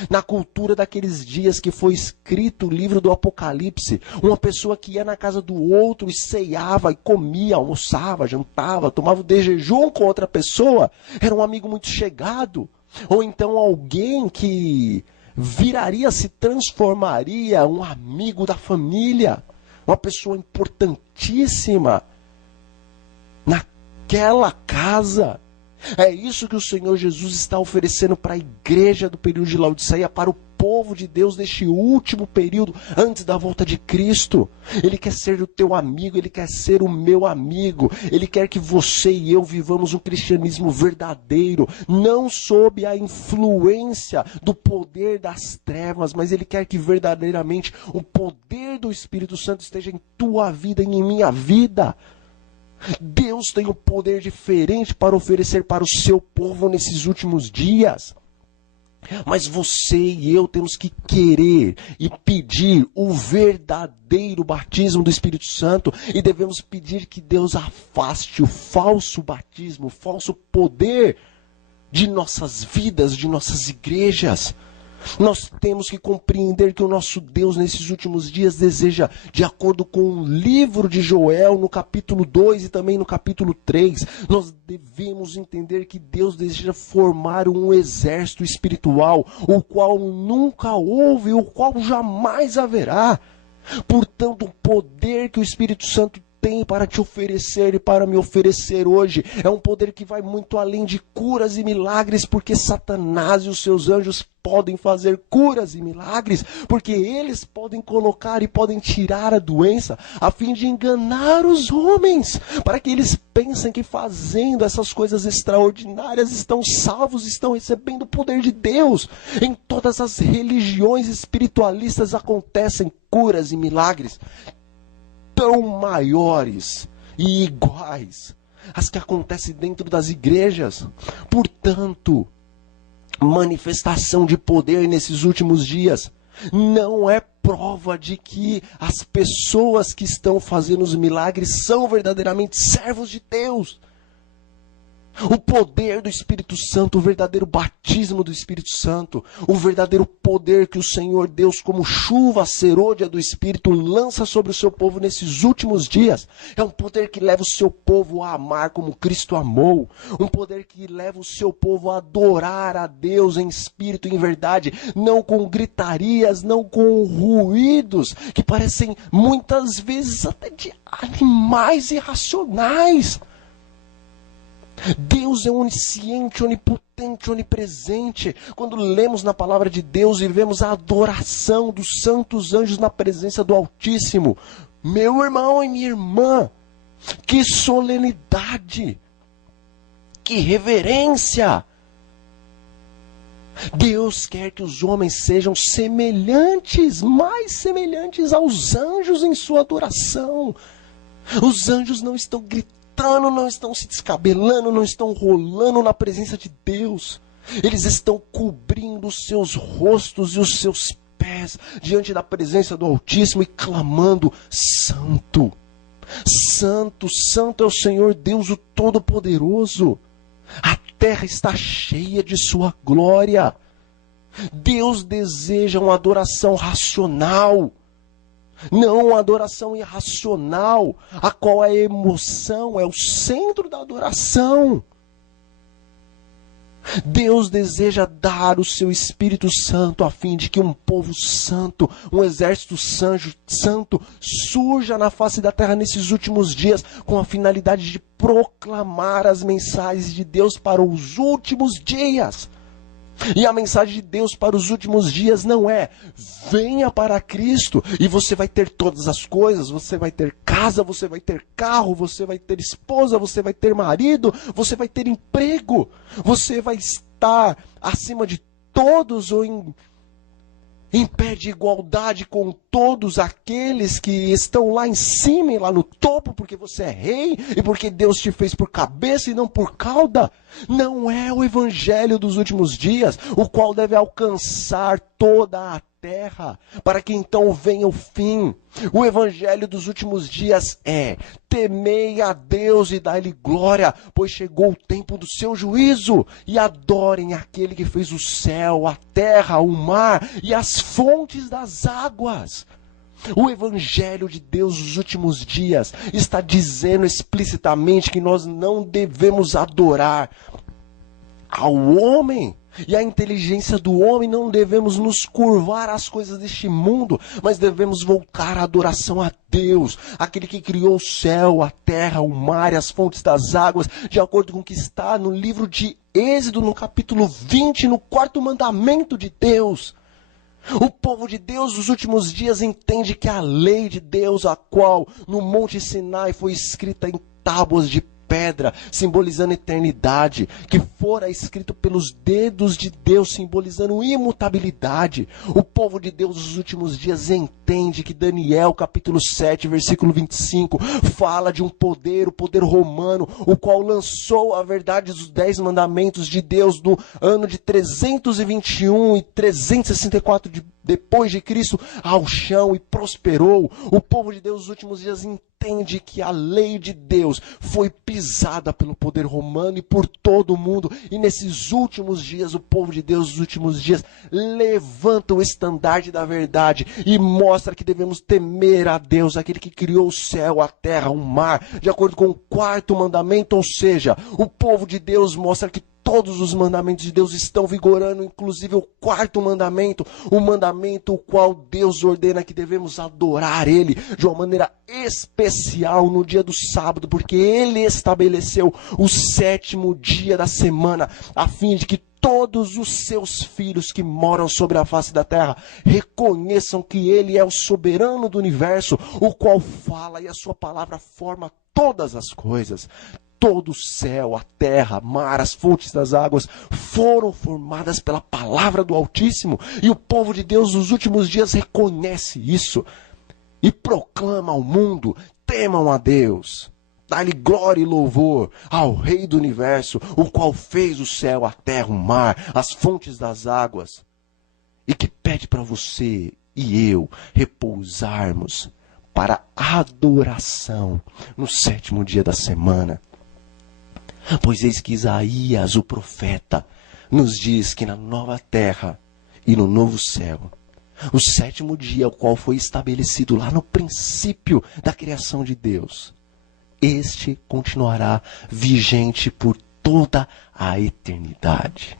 Na cultura daqueles dias que foi escrito o livro do Apocalipse, uma pessoa que ia na casa do outro e ceiava, e comia, almoçava, jantava, tomava de jejum com outra pessoa, era um amigo muito chegado. Ou então alguém que viraria, se transformaria um amigo da família, uma pessoa importantíssima naquela casa. É isso que o Senhor Jesus está oferecendo para a igreja do período de Laodiceia, para o povo de Deus neste último período, antes da volta de Cristo. Ele quer ser o teu amigo, Ele quer ser o meu amigo. Ele quer que você e eu vivamos um cristianismo verdadeiro, não sob a influência do poder das trevas, mas Ele quer que verdadeiramente o poder do Espírito Santo esteja em tua vida e em minha vida. Deus tem um poder diferente para oferecer para o seu povo nesses últimos dias. Mas você e eu temos que querer e pedir o verdadeiro batismo do Espírito Santo. E devemos pedir que Deus afaste o falso batismo, o falso poder de nossas vidas, de nossas igrejas. Nós temos que compreender que o nosso Deus nesses últimos dias deseja, de acordo com o livro de Joel, no capítulo 2 e também no capítulo 3, nós devemos entender que Deus deseja formar um exército espiritual, o qual nunca houve, o qual jamais haverá. Portanto, o poder que o Espírito Santo tem para te oferecer e para me oferecer hoje é um poder que vai muito além de curas e milagres, porque Satanás e os seus anjos podem fazer curas e milagres, porque eles podem colocar e podem tirar a doença a fim de enganar os homens, para que eles pensem que fazendo essas coisas extraordinárias estão salvos, estão recebendo o poder de Deus. Em todas as religiões espiritualistas acontecem curas e milagres tão maiores e iguais às que acontecem dentro das igrejas. Portanto, manifestação de poder nesses últimos dias não é prova de que as pessoas que estão fazendo os milagres são verdadeiramente servos de Deus. O poder do Espírito Santo, o verdadeiro batismo do Espírito Santo, o verdadeiro poder que o Senhor Deus, como chuva serôdia do Espírito, lança sobre o seu povo nesses últimos dias, é um poder que leva o seu povo a amar como Cristo amou, um poder que leva o seu povo a adorar a Deus em espírito e em verdade, não com gritarias, não com ruídos, que parecem muitas vezes até de animais irracionais. Deus é onisciente, onipotente, onipresente. Quando lemos na palavra de Deus e vemos a adoração dos santos anjos na presença do Altíssimo, meu irmão e minha irmã, que solenidade, que reverência! Deus quer que os homens sejam semelhantes, mais semelhantes aos anjos em sua adoração. Os anjos não estão gritando, não estão se descabelando, não estão rolando na presença de Deus. Eles estão cobrindo os seus rostos e os seus pés diante da presença do Altíssimo e clamando: Santo, Santo, Santo é o Senhor Deus, o Todo-Poderoso. A terra está cheia de sua glória. Deus deseja uma adoração racional, não uma adoração irracional, a qual a emoção é o centro da adoração. Deus deseja dar o seu Espírito Santo a fim de que um povo santo, um exército santo, surja na face da terra nesses últimos dias, com a finalidade de proclamar as mensagens de Deus para os últimos dias. E a mensagem de Deus para os últimos dias não é: venha para Cristo e você vai ter todas as coisas, você vai ter casa, você vai ter carro, você vai ter esposa, você vai ter marido, você vai ter emprego, você vai estar acima de todos ou em pé de igualdade com todos aqueles que estão lá em cima e lá no topo, porque você é rei e porque Deus te fez por cabeça e não por cauda. Não é o evangelho dos últimos dias, o qual deve alcançar toda a terra, para que então venha o fim. O evangelho dos últimos dias é: temei a Deus e dai-lhe glória, pois chegou o tempo do seu juízo, e adorem aquele que fez o céu, a terra, o mar e as fontes das águas. O evangelho de Deus dos últimos dias está dizendo explicitamente que nós não devemos adorar ao homem e a inteligência do homem, não devemos nos curvar às coisas deste mundo, mas devemos voltar à adoração a Deus, aquele que criou o céu, a terra, o mar e as fontes das águas, de acordo com o que está no livro de Êxodo, no capítulo 20, no 4º mandamento de Deus. O povo de Deus nos últimos dias entende que a lei de Deus, a qual no Monte Sinai foi escrita em tábuas de pedra, simbolizando eternidade, que fora escrito pelos dedos de Deus, simbolizando imutabilidade. O povo de Deus nos últimos dias entende que Daniel, capítulo 7, versículo 25, fala de um poder, o poder romano, o qual lançou a verdade dos 10 mandamentos de Deus no ano de 321 e 364 depois de Cristo, ao chão e prosperou. O povo de Deus nos últimos dias entende que a lei de Deus foi pisada pelo poder romano e por todo o mundo. E nesses últimos dias, o povo de Deus nos últimos dias levanta o estandarte da verdade e mostra que devemos temer a Deus, aquele que criou o céu, a terra, o mar, de acordo com o quarto mandamento. Ou seja, o povo de Deus mostra que todos os mandamentos de Deus estão vigorando, inclusive o quarto mandamento, o mandamento o qual Deus ordena que devemos adorar Ele de uma maneira especial no dia do sábado, porque Ele estabeleceu o sétimo dia da semana, a fim de que todos os seus filhos que moram sobre a face da terra reconheçam que Ele é o soberano do universo, o qual fala e a sua palavra forma todas as coisas. Todo o céu, a terra, mar, as fontes das águas foram formadas pela palavra do Altíssimo. E o povo de Deus nos últimos dias reconhece isso e proclama ao mundo: temam a Deus, dá-lhe glória e louvor ao Rei do Universo, o qual fez o céu, a terra, o mar, as fontes das águas, e que pede para você e eu repousarmos para adoração no sétimo dia da semana. Pois eis que Isaías, o profeta, nos diz que na nova terra e no novo céu, o sétimo dia, o qual foi estabelecido lá no princípio da criação de Deus, este continuará vigente por toda a eternidade.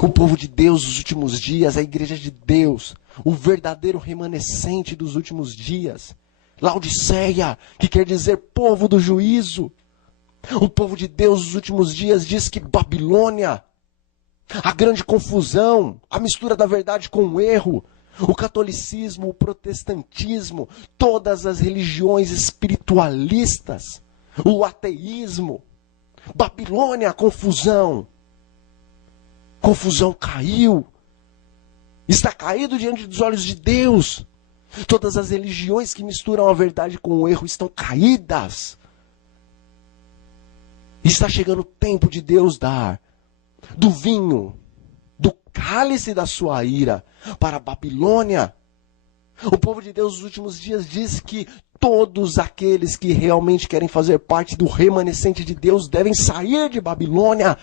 O povo de Deus dos últimos dias, a igreja de Deus, o verdadeiro remanescente dos últimos dias, Laodiceia, que quer dizer povo do juízo. O povo de Deus nos últimos dias diz que Babilônia, a grande confusão, a mistura da verdade com o erro, o catolicismo, o protestantismo, todas as religiões espiritualistas, o ateísmo, Babilônia, a confusão. Confusão caiu, está caído diante dos olhos de Deus. Todas as religiões que misturam a verdade com o erro estão caídas. Está chegando o tempo de Deus dar do vinho, do cálice da sua ira para a Babilônia. O povo de Deus nos últimos dias diz que todos aqueles que realmente querem fazer parte do remanescente de Deus devem sair de Babilônia,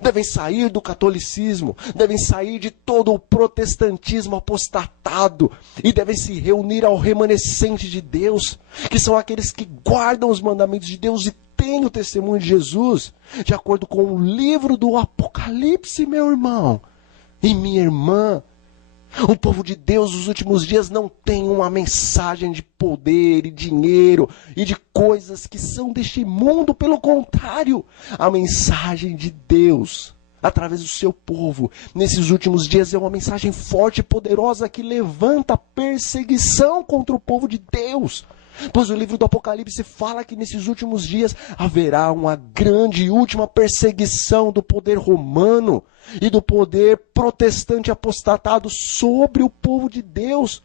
devem sair do catolicismo, devem sair de todo o protestantismo apostatado e devem se reunir ao remanescente de Deus, que são aqueles que guardam os mandamentos de Deus e têm o testemunho de Jesus, de acordo com o livro do Apocalipse, meu irmão e minha irmã. O povo de Deus nos últimos dias não tem uma mensagem de poder e dinheiro e de coisas que são deste mundo. Pelo contrário, a mensagem de Deus, através do seu povo, nesses últimos dias é uma mensagem forte e poderosa que levanta perseguição contra o povo de Deus. Pois o livro do Apocalipse fala que nesses últimos dias haverá uma grande e última perseguição do poder romano e do poder protestante apostatado sobre o povo de Deus.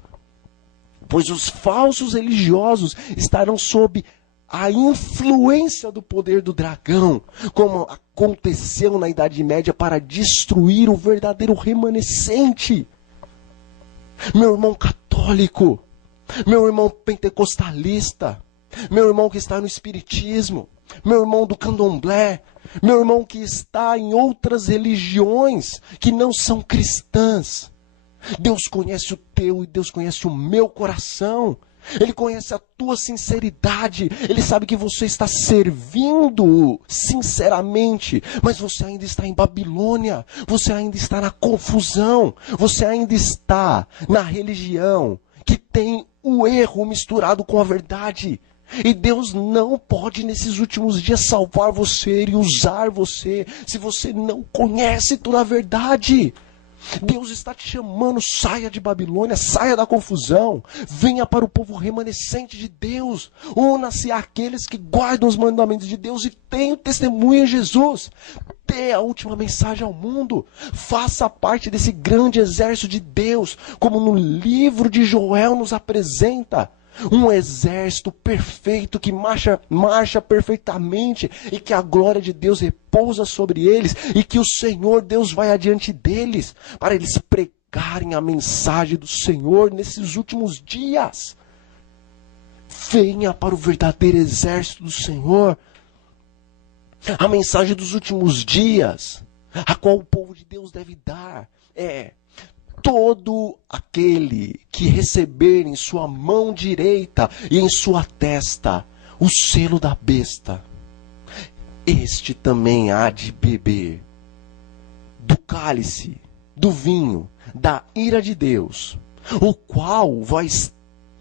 Pois os falsos religiosos estarão sob a influência do poder do dragão, como aconteceu na Idade Média, para destruir o verdadeiro remanescente. Meu irmão católico, meu irmão pentecostalista, meu irmão que está no espiritismo, meu irmão do candomblé, meu irmão que está em outras religiões que não são cristãs. Deus conhece o teu e Deus conhece o meu coração. Ele conhece a tua sinceridade. Ele sabe que você está servindo sinceramente, mas você ainda está em Babilônia. Você ainda está na confusão. Você ainda está na religião que tem o erro misturado com a verdade. E Deus não pode nesses últimos dias salvar você e usar você se você não conhece toda a verdade. Deus está te chamando: saia de Babilônia, saia da confusão, venha para o povo remanescente de Deus, una-se àqueles que guardam os mandamentos de Deus e têm o testemunho em Jesus. Dê a última mensagem ao mundo, faça parte desse grande exército de Deus, como no livro de Joel nos apresenta. Um exército perfeito que marcha perfeitamente e que a glória de Deus repousa sobre eles e que o Senhor Deus vai adiante deles para eles pregarem a mensagem do Senhor nesses últimos dias. Venha para o verdadeiro exército do Senhor. A mensagem dos últimos dias, a qual o povo de Deus deve dar, é: todo aquele que receber em sua mão direita e em sua testa o selo da besta, este também há de beber do cálice, do vinho, da ira de Deus, o qual vai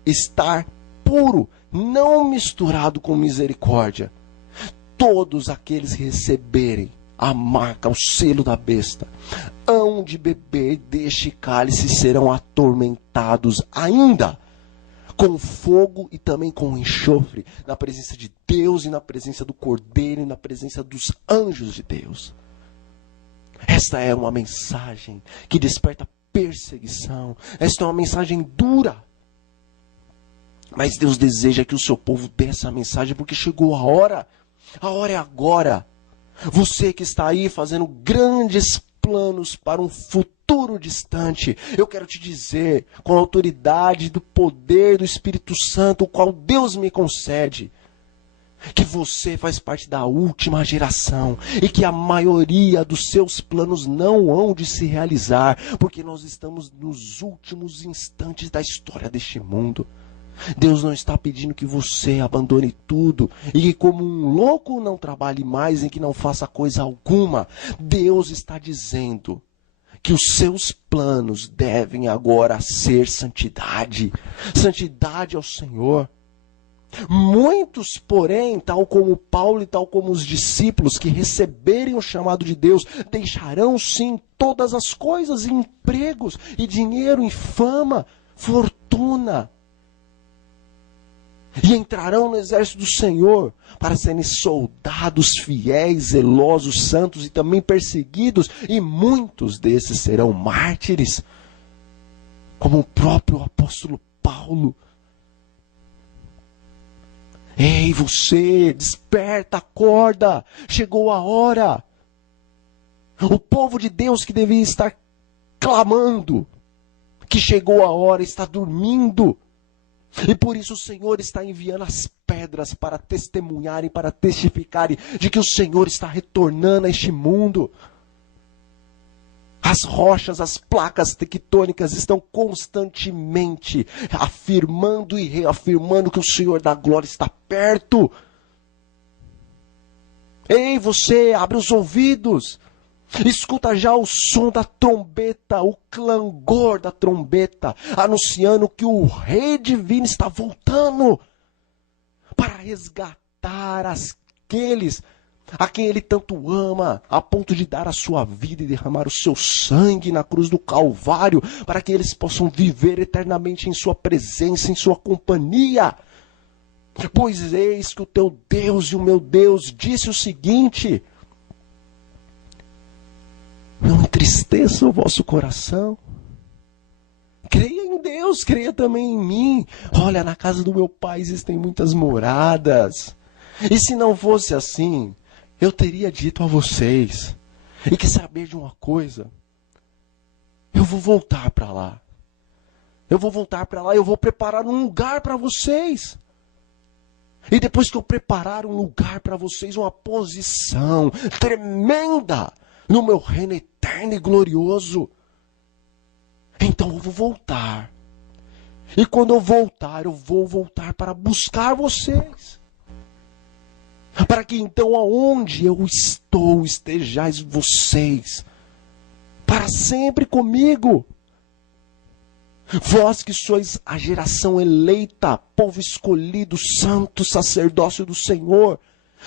estar puro, não misturado com misericórdia. Todos aqueles que receberem a marca, o selo da besta, hão de beber deste cálice e serão atormentados ainda com fogo e também com enxofre, na presença de Deus e na presença do Cordeiro e na presença dos anjos de Deus. Esta é uma mensagem que desperta perseguição. Esta é uma mensagem dura. Mas Deus deseja que o seu povo dê essa mensagem, porque chegou a hora. A hora é agora. Você que está aí fazendo grandes planos para um futuro distante, eu quero te dizer, com a autoridade do poder do Espírito Santo, o qual Deus me concede, que você faz parte da última geração e que a maioria dos seus planos não hão de se realizar, porque nós estamos nos últimos instantes da história deste mundo. Deus não está pedindo que você abandone tudo e que como um louco não trabalhe mais e que não faça coisa alguma. Deus está dizendo que os seus planos devem agora ser santidade. Santidade ao Senhor. Muitos, porém, tal como Paulo e tal como os discípulos que receberem o chamado de Deus, deixarão sim todas as coisas, e empregos, e dinheiro, e fama, fortuna, e entrarão no exército do Senhor para serem soldados fiéis, zelosos, santos e também perseguidos, e muitos desses serão mártires, como o próprio apóstolo Paulo. Ei, você, desperta, acorda, chegou a hora. O povo de Deus que devia estar clamando, que chegou a hora, está dormindo. E por isso o Senhor está enviando as pedras para testemunharem, para testificarem de que o Senhor está retornando a este mundo. As rochas, as placas tectônicas estão constantemente afirmando e reafirmando que o Senhor da glória está perto. Ei, você, abre os ouvidos. Escuta já o som da trombeta, o clangor da trombeta, anunciando que o Rei Divino está voltando para resgatar aqueles a quem Ele tanto ama, a ponto de dar a sua vida e derramar o seu sangue na cruz do Calvário, para que eles possam viver eternamente em sua presença, em sua companhia. Pois eis que o teu Deus e o meu Deus disse o seguinte: não entristeça o vosso coração. Creia em Deus, creia também em mim. Olha, na casa do meu Pai existem muitas moradas. E se não fosse assim, eu teria dito a vocês. E que saber de uma coisa, eu vou voltar para lá. Eu vou voltar para lá, eu vou preparar um lugar para vocês. E depois que eu preparar um lugar para vocês, uma posição tremenda no meu reino eterno e glorioso, então eu vou voltar. E quando eu voltar, eu vou voltar para buscar vocês. Para que então aonde eu estou, estejais vocês, para sempre comigo. Vós que sois a geração eleita, povo escolhido, santo sacerdócio do Senhor,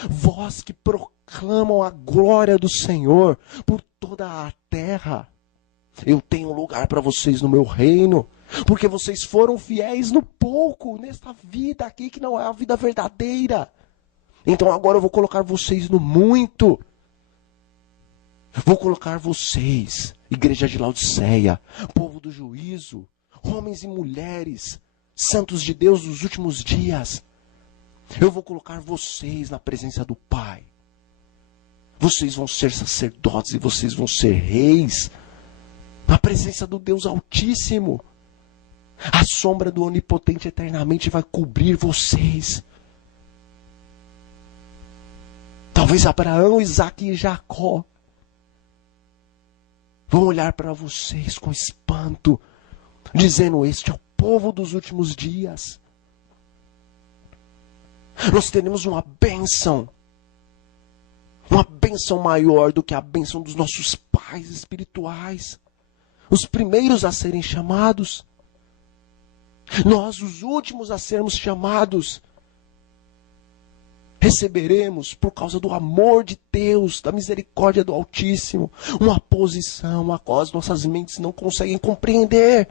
vós que proclamam a glória do Senhor por toda a terra. Eu tenho um lugar para vocês no meu reino, porque vocês foram fiéis no pouco, nesta vida aqui que não é a vida verdadeira. Então agora eu vou colocar vocês no muito. Vou colocar vocês, igreja de Laodiceia, povo do juízo, homens e mulheres, santos de Deus dos últimos dias. Eu vou colocar vocês na presença do Pai. Vocês vão ser sacerdotes e vocês vão ser reis. Na presença do Deus Altíssimo. A sombra do Onipotente eternamente vai cobrir vocês. Talvez Abraão, Isaque e Jacó vão olhar para vocês com espanto, dizendo: este é o povo dos últimos dias. Nós teremos uma bênção maior do que a bênção dos nossos pais espirituais, os primeiros a serem chamados, nós os últimos a sermos chamados. Receberemos, por causa do amor de Deus, da misericórdia do Altíssimo, uma posição a qual as nossas mentes não conseguem compreender.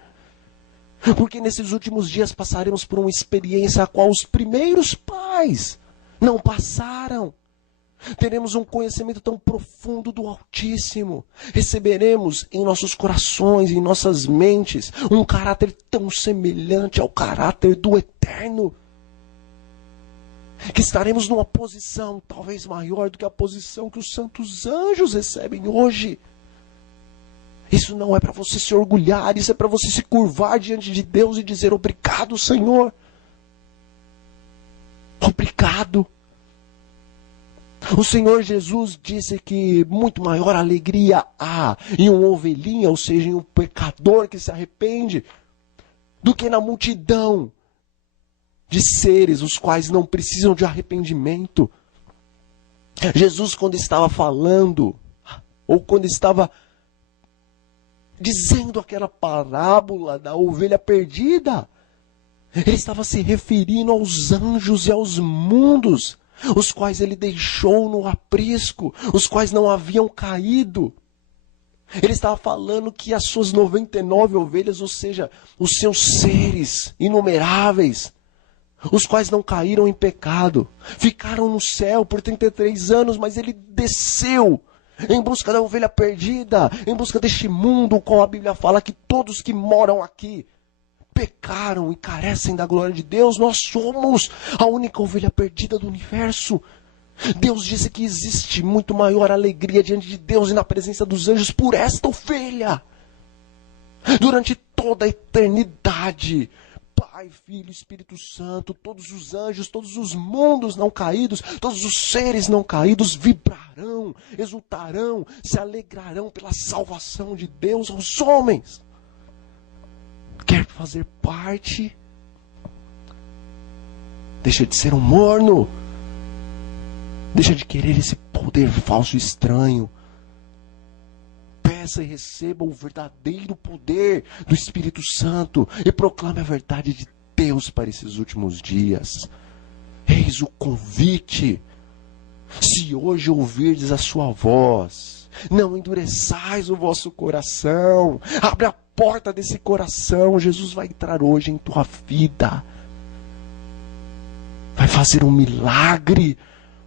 Porque nesses últimos dias passaremos por uma experiência a qual os primeiros pais não passaram. Teremos um conhecimento tão profundo do Altíssimo. Receberemos em nossos corações, em nossas mentes, um caráter tão semelhante ao caráter do Eterno, que estaremos numa posição talvez maior do que a posição que os santos anjos recebem hoje. Isso não é para você se orgulhar, isso é para você se curvar diante de Deus e dizer: obrigado, Senhor. Obrigado. O Senhor Jesus disse que muito maior alegria há em uma ovelhinha, ou seja, em um pecador que se arrepende, do que na multidão de seres os quais não precisam de arrependimento. Jesus, quando estava falando, ou quando estava dizendo aquela parábola da ovelha perdida, ele estava se referindo aos anjos e aos mundos, os quais ele deixou no aprisco, os quais não haviam caído. Ele estava falando que as suas 99 ovelhas, ou seja, os seus seres inumeráveis, os quais não caíram em pecado, ficaram no céu por 33 anos, mas ele desceu em busca da ovelha perdida, em busca deste mundo, com a Bíblia fala que todos que moram aqui pecaram e carecem da glória de Deus. Nós somos a única ovelha perdida do universo. Deus disse que existe muito maior alegria diante de Deus e na presença dos anjos por esta ovelha. Durante toda a eternidade, Pai, Filho, Espírito Santo, todos os anjos, todos os mundos não caídos, todos os seres não caídos vibrarão, exultarão, se alegrarão pela salvação de Deus aos homens. Quer fazer parte? Deixa de ser um morno. Deixa de querer esse poder falso e estranho. Peça e receba o verdadeiro poder do Espírito Santo e proclame a verdade de Deus para esses últimos dias. Eis o convite. Se hoje ouvirdes a sua voz, não endureçais o vosso coração. Abre a porta desse coração. Jesus vai entrar hoje em tua vida. Vai fazer um milagre,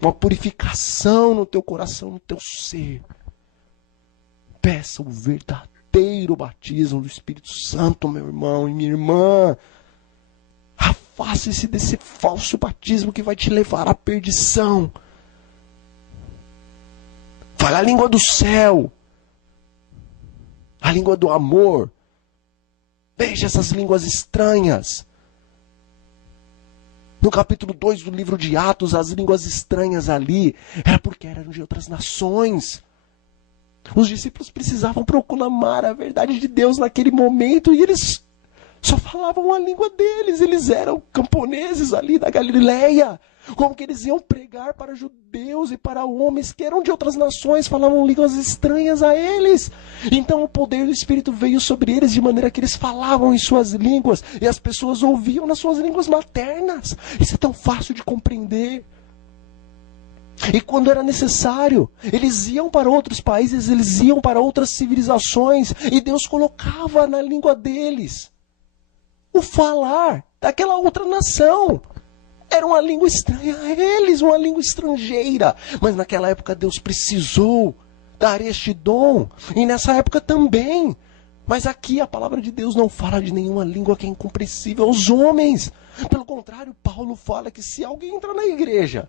uma purificação no teu coração, no teu ser. Peça o verdadeiro batismo do Espírito Santo, meu irmão e minha irmã. Afaste-se desse falso batismo que vai te levar à perdição. Fale a língua do céu, a língua do amor. Deixe essas línguas estranhas. No capítulo 2 do livro de Atos, as línguas estranhas ali era porque eram de outras nações. Os discípulos precisavam proclamar a verdade de Deus naquele momento e eles só falavam a língua deles. Eles eram camponeses ali da Galileia. Como que eles iam pregar para judeus e para homens que eram de outras nações, falavam línguas estranhas a eles? Então o poder do Espírito veio sobre eles de maneira que eles falavam em suas línguas e as pessoas ouviam nas suas línguas maternas. Isso é tão fácil de compreender. E quando era necessário, eles iam para outros países, eles iam para outras civilizações e Deus colocava na língua deles o falar daquela outra nação. Era uma língua estranha a eles, uma língua estrangeira. Mas naquela época Deus precisou dar este dom. E nessa época também. Mas aqui a palavra de Deus não fala de nenhuma língua que é incompreensível aos homens. Pelo contrário, Paulo fala que se alguém entrar na igreja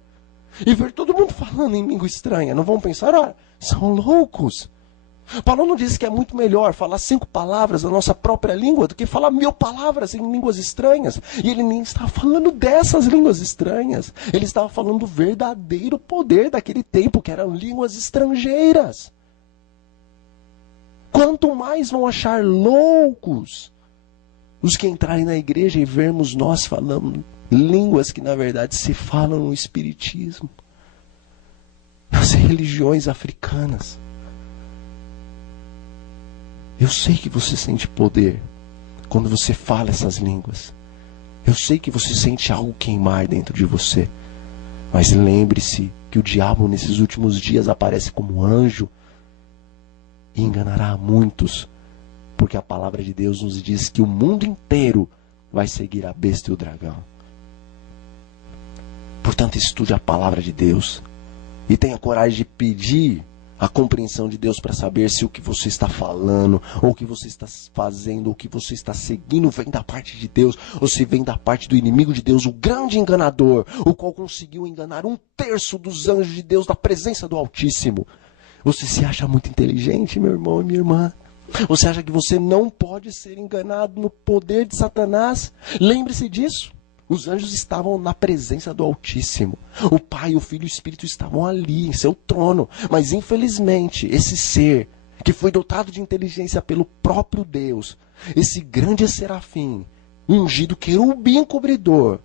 e ver todo mundo falando em língua estranha, não vão pensar: ah, são loucos. Paulo não disse que é muito melhor falar 5 palavras na nossa própria língua do que falar 1000 palavras em línguas estranhas. E ele nem estava falando dessas línguas estranhas. Ele estava falando do verdadeiro poder daquele tempo, que eram línguas estrangeiras. Quanto mais vão achar loucos os que entrarem na igreja e vermos nós falando línguas que na verdade se falam no espiritismo, nas religiões africanas. Eu sei que você sente poder quando você fala essas línguas. Eu sei que você sente algo queimar dentro de você. Mas lembre-se que o diabo nesses últimos dias aparece como anjo e enganará a muitos, porque a palavra de Deus nos diz que o mundo inteiro vai seguir a besta e o dragão. Portanto, estude a palavra de Deus e tenha coragem de pedir a compreensão de Deus para saber se o que você está falando, ou o que você está fazendo, ou o que você está seguindo vem da parte de Deus, ou se vem da parte do inimigo de Deus, o grande enganador, o qual conseguiu enganar 1/3 dos anjos de Deus da presença do Altíssimo. Você se acha muito inteligente, meu irmão e minha irmã? Você acha que você não pode ser enganado no poder de Satanás? Lembre-se disso. Os anjos estavam na presença do Altíssimo. O Pai, o Filho e o Espírito estavam ali, em seu trono. Mas, infelizmente, esse ser, que foi dotado de inteligência pelo próprio Deus, esse grande serafim, ungido querubim cobridor,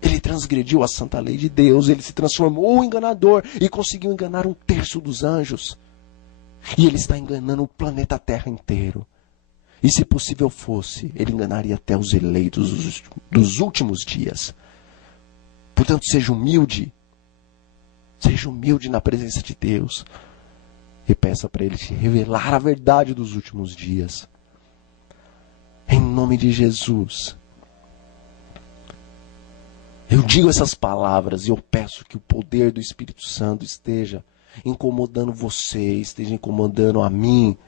ele transgrediu a santa lei de Deus, ele se transformou em enganador e conseguiu enganar 1/3 dos anjos. E ele está enganando o planeta Terra inteiro. E se possível fosse, ele enganaria até os eleitos dos últimos dias. Portanto, seja humilde. Seja humilde na presença de Deus. E peça para Ele te revelar a verdade dos últimos dias. Em nome de Jesus. Eu digo essas palavras e eu peço que o poder do Espírito Santo esteja incomodando você, esteja incomodando a mim,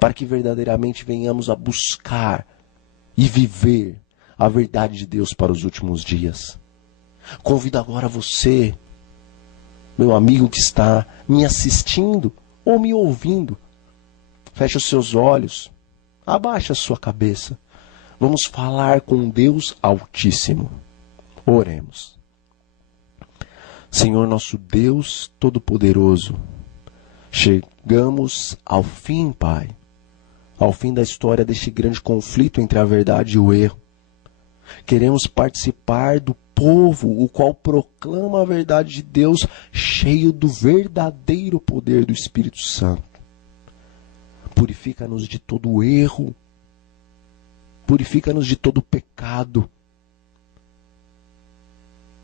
para que verdadeiramente venhamos a buscar e viver a verdade de Deus para os últimos dias. Convido agora você, meu amigo que está me assistindo ou me ouvindo, feche os seus olhos, abaixe a sua cabeça. Vamos falar com Deus Altíssimo. Oremos. Senhor nosso Deus Todo-Poderoso, chegamos ao fim, Pai. Ao fim da história deste grande conflito entre a verdade e o erro. Queremos participar do povo, o qual proclama a verdade de Deus, cheio do verdadeiro poder do Espírito Santo. Purifica-nos de todo erro. Purifica-nos de todo pecado.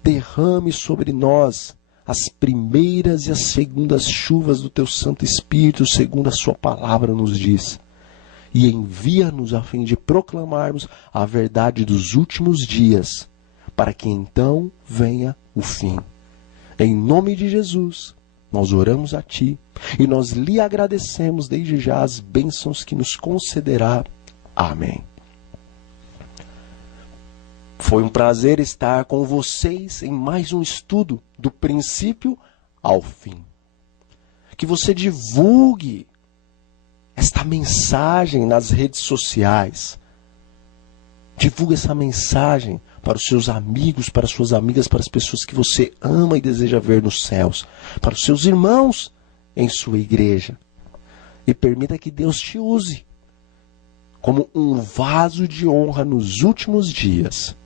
Derrame sobre nós as primeiras e as segundas chuvas do Teu Santo Espírito, segundo a Sua palavra nos diz. E envia-nos a fim de proclamarmos a verdade dos últimos dias, para que então venha o fim. Em nome de Jesus, nós oramos a Ti e nós lhe agradecemos desde já as bênçãos que nos concederá. Amém. Foi um prazer estar com vocês em mais um estudo do princípio ao fim. Que você divulgue esta mensagem nas redes sociais. Divulgue essa mensagem para os seus amigos, para as suas amigas, para as pessoas que você ama e deseja ver nos céus, para os seus irmãos em sua igreja. E permita que Deus te use como um vaso de honra nos últimos dias.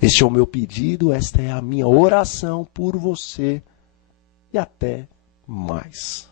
Este é o meu pedido, esta é a minha oração por você. E até mais.